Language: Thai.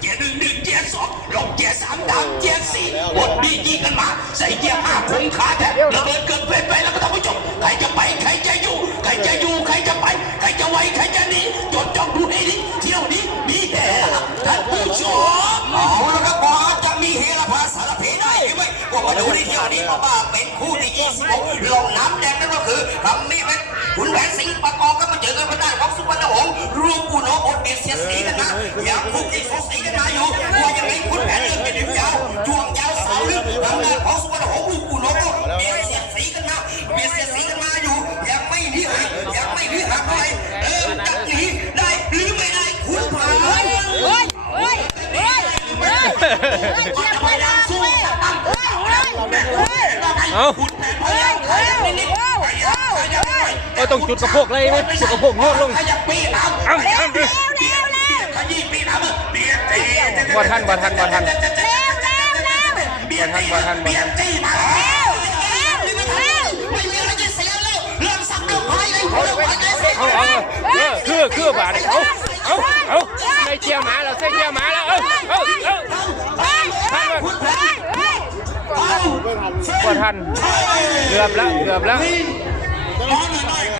เกียร์หนึ่งหนึ่งเกียร์สองลงเกียร์สามดาวเกียร์สี่บดบียิงกันมา ใส่เกียร์ห้าคงขาแทบระเบิดเกินไปไปแล้วก็ท่านผู้ชมใครจะไปใครจะอยู่ใครจะอยู่ใครจะไปใครจะไวใครจะหนีจดจ้องดูให้ดีเที่ยวนี้มีแห่ท่านผู้ชมเอาละครับพอจะมีเฮละภาษาละเพได้หรือไม่ว่ามาดูในเที่ยวนี้เพราะว่าเป็นคู่ที่26ลงน้ำแดงนั่นก็คือทำ ยังคุกอีกสูสีกันมาอยู่ว่ายังไงขุนแผนเดินจะดึงยาวช่วงยาวสาวลึกทางด้านของสุวรรณหงษ์ลูกกูโนโอเบียดเสียดสีกันมาเบียดเสียดสีกันมาอยู่ยังไม่หนีหายยังไม่หนีหายไปเริ่มจะหนีได้หรือไม่ได้ขุนแผนเฮ้ยเฮ้ยเฮ้ยเฮ้ยเฮ้ยเทียบไปนะเว้ยเฮ้ยเฮ้ยเฮ้ยเอาเฮ้ยเฮ้ยเฮ้ยเฮ้ยเอต้องจุดกระโปงเลยไหมจุดกระโปงโงดลงขยับปีน้ำเอาเอาเร็ว บ่ทันบ่ทันบ่ทันเร็วเร็วเร็วเบียดตีบ่ทันบ่ทันบ่ทันเบียดตีมาเร็วเร็วเร็วไม่มีอะไรจะเสียแล้วเริ่มสักเริ่มพายเลยเริ่มพายเลยเอาเอาเอาเออคือคือบาดเอาเอาเอาใส่เจียวหมาแล้วใส่เจียวหมาแล้วเอาเอาเอาเฮ้ยทันบ่เฮ้ยเฮ้ยบ่ทันเกือบแล้วเกือบแล้วมองหน่อย